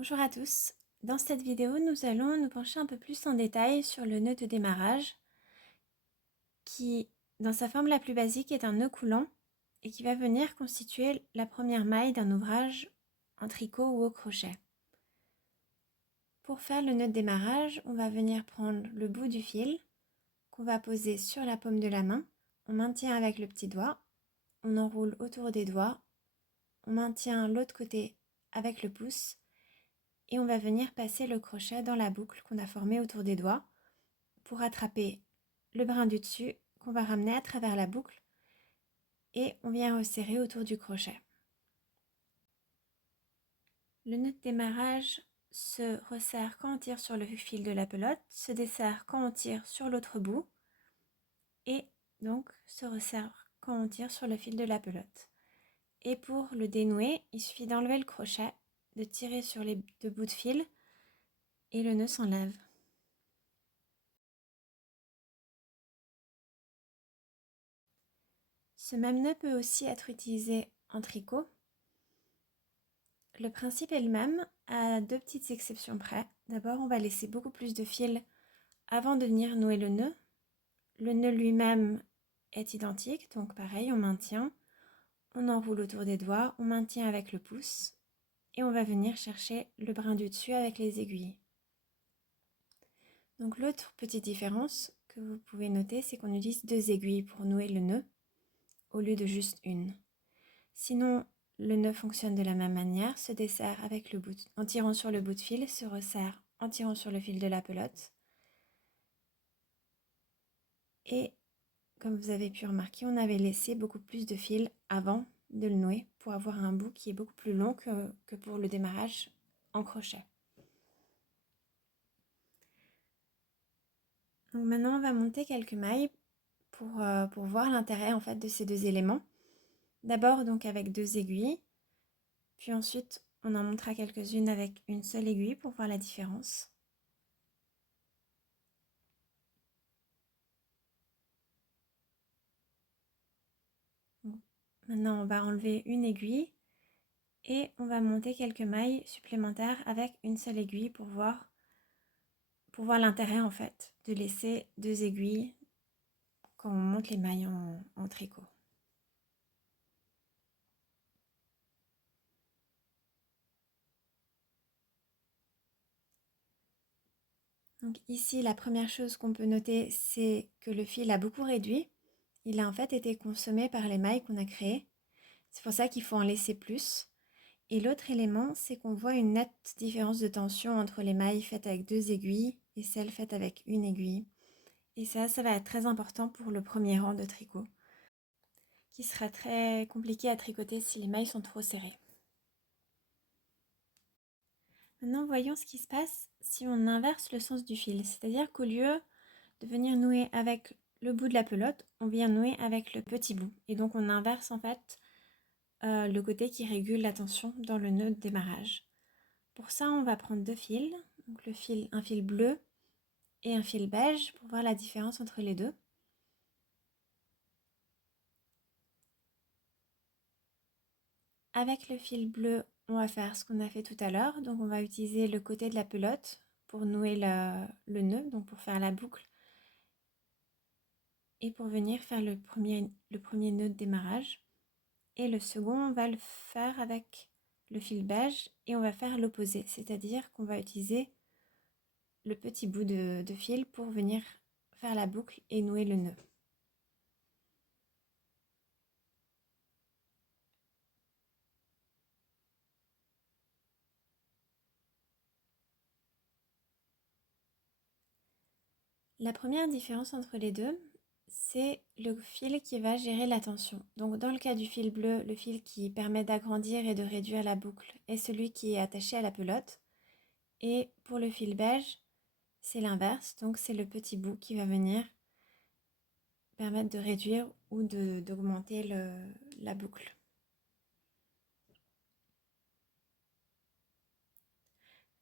Bonjour à tous. Dans cette vidéo, nous allons nous pencher un peu plus en détail sur le nœud de démarrage qui, dans sa forme la plus basique, est un nœud coulant et qui va venir constituer la première maille d'un ouvrage en tricot ou au crochet. Pour faire le nœud de démarrage, on va venir prendre le bout du fil qu'on va poser sur la paume de la main. On maintient avec le petit doigt, on enroule autour des doigts, on maintient l'autre côté avec le pouce et on va venir passer le crochet dans la boucle qu'on a formée autour des doigts pour attraper le brin du dessus qu'on va ramener à travers la boucle et on vient resserrer autour du crochet. Le nœud de démarrage se resserre quand on tire sur le fil de la pelote, se desserre quand on tire sur l'autre bout et donc se resserre quand on tire sur le fil de la pelote. Et pour le dénouer, il suffit d'enlever le crochet, de tirer sur les deux bouts de fil et le nœud s'enlève. Ce même nœud peut aussi être utilisé en tricot. Le principe est le même, à deux petites exceptions près. D'abord, on va laisser beaucoup plus de fil avant de venir nouer le nœud. Le nœud lui-même est identique, donc pareil, on maintient, on enroule autour des doigts, on maintient avec le pouce et on va venir chercher le brin du dessus avec les aiguilles. Donc l'autre petite différence que vous pouvez noter, c'est qu'on utilise deux aiguilles pour nouer le nœud au lieu de juste une. Sinon, le nœud fonctionne de la même manière, se desserre avec le bout, en tirant sur le bout de fil, se resserre en tirant sur le fil de la pelote. Et comme vous avez pu remarquer, on avait laissé beaucoup plus de fil avant de le nouer pour avoir un bout qui est beaucoup plus long que pour le démarrage en crochet. Donc maintenant, on va monter quelques mailles pour voir l'intérêt en fait de ces deux éléments. D'abord donc avec deux aiguilles, puis ensuite on en montera quelques-unes avec une seule aiguille pour voir la différence. Maintenant, on va enlever une aiguille et on va monter quelques mailles supplémentaires avec une seule aiguille pour voir l'intérêt en fait de laisser deux aiguilles quand on monte les mailles en tricot. Donc ici, la première chose qu'on peut noter, c'est que le fil a beaucoup réduit. Il a en fait été consommé par les mailles qu'on a créées. C'est pour ça qu'il faut en laisser plus. Et l'autre élément, c'est qu'on voit une nette différence de tension entre les mailles faites avec deux aiguilles et celles faites avec une aiguille. Et ça va être très important pour le premier rang de tricot, qui sera très compliqué à tricoter si les mailles sont trop serrées. Maintenant, voyons ce qui se passe si on inverse le sens du fil. C'est-à-dire qu'au lieu de venir nouer avec le bout de la pelote, on vient nouer avec le petit bout. Et donc on inverse en fait le côté qui régule la tension dans le nœud de démarrage. Pour ça, on va prendre deux fils, donc un fil bleu et un fil beige pour voir la différence entre les deux. Avec le fil bleu, on va faire ce qu'on a fait tout à l'heure. Donc on va utiliser le côté de la pelote pour nouer le nœud, donc pour faire la boucle. Et pour venir faire le premier nœud de démarrage. Et le second, on va le faire avec le fil beige et on va faire l'opposé. C'est-à-dire qu'on va utiliser le petit bout de fil pour venir faire la boucle et nouer le nœud. La première différence entre les deux, c'est le fil qui va gérer la tension. Donc dans le cas du fil bleu, le fil qui permet d'agrandir et de réduire la boucle est celui qui est attaché à la pelote. Et pour le fil beige, c'est l'inverse. Donc c'est le petit bout qui va venir permettre de réduire ou d'augmenter la boucle.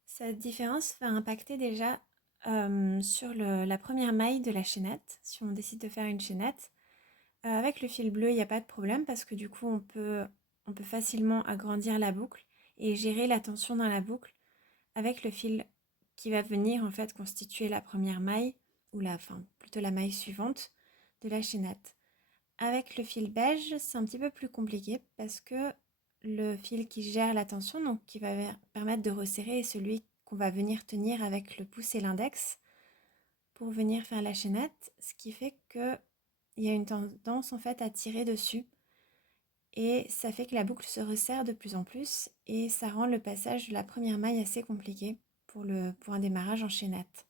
Cette différence va impacter déjà sur la première maille de la chaînette, si on décide de faire une chaînette. Avec le fil bleu, il n'y a pas de problème parce que du coup, on peut facilement agrandir la boucle et gérer la tension dans la boucle avec le fil qui va venir en fait constituer la première maille, ou plutôt la maille suivante de la chaînette. Avec le fil beige, c'est un petit peu plus compliqué parce que le fil qui gère la tension, donc qui va permettre de resserrer, est celui qu'on va venir tenir avec le pouce et l'index pour venir faire la chaînette, ce qui fait qu'il y a une tendance en fait à tirer dessus et ça fait que la boucle se resserre de plus en plus et ça rend le passage de la première maille assez compliqué pour un démarrage en chaînette.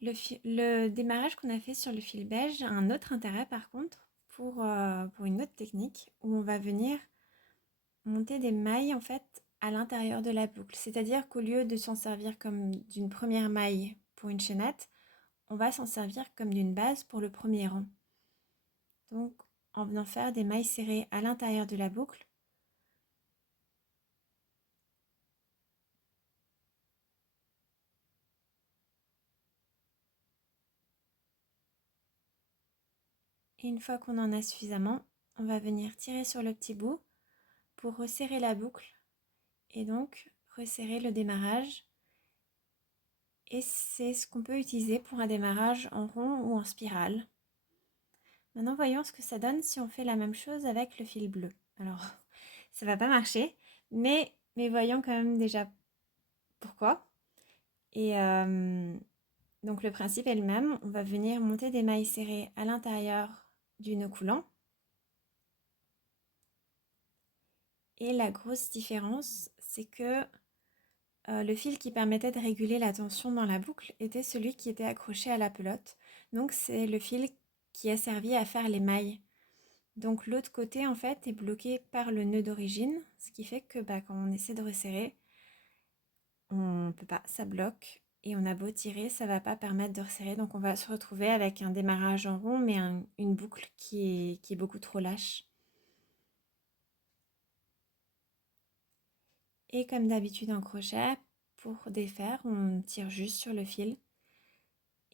Le démarrage qu'on a fait sur le fil beige a un autre intérêt par contre pour une autre technique où on va venir monter des mailles en fait à l'intérieur de la boucle. C'est-à-dire qu'au lieu de s'en servir comme d'une première maille pour une chaînette, on va s'en servir comme d'une base pour le premier rang. Donc en venant faire des mailles serrées à l'intérieur de la boucle, et une fois qu'on en a suffisamment, on va venir tirer sur le petit bout pour resserrer la boucle et donc resserrer le démarrage. Et c'est ce qu'on peut utiliser pour un démarrage en rond ou en spirale. Maintenant, voyons ce que ça donne si on fait la même chose avec le fil bleu. Alors, ça va pas marcher, mais voyons quand même déjà pourquoi. Et donc le principe est le même. On va venir monter des mailles serrées à l'intérieur du nœud coulant. Et la grosse différence, c'est que le fil qui permettait de réguler la tension dans la boucle était celui qui était accroché à la pelote. Donc c'est le fil qui a servi à faire les mailles. Donc l'autre côté en fait est bloqué par le nœud d'origine, ce qui fait que quand on essaie de resserrer, on peut pas, ça bloque et on a beau tirer, ça va pas permettre de resserrer. Donc on va se retrouver avec un démarrage en rond mais une boucle qui est beaucoup trop lâche. Et comme d'habitude en crochet, pour défaire, on tire juste sur le fil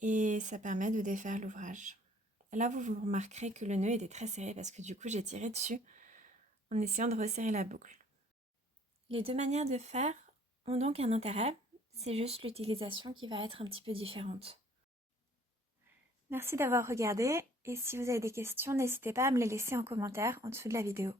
et ça permet de défaire l'ouvrage. Là, vous remarquerez que le nœud était très serré parce que du coup, j'ai tiré dessus en essayant de resserrer la boucle. Les deux manières de faire ont donc un intérêt, c'est juste l'utilisation qui va être un petit peu différente. Merci d'avoir regardé et si vous avez des questions, n'hésitez pas à me les laisser en commentaire en dessous de la vidéo.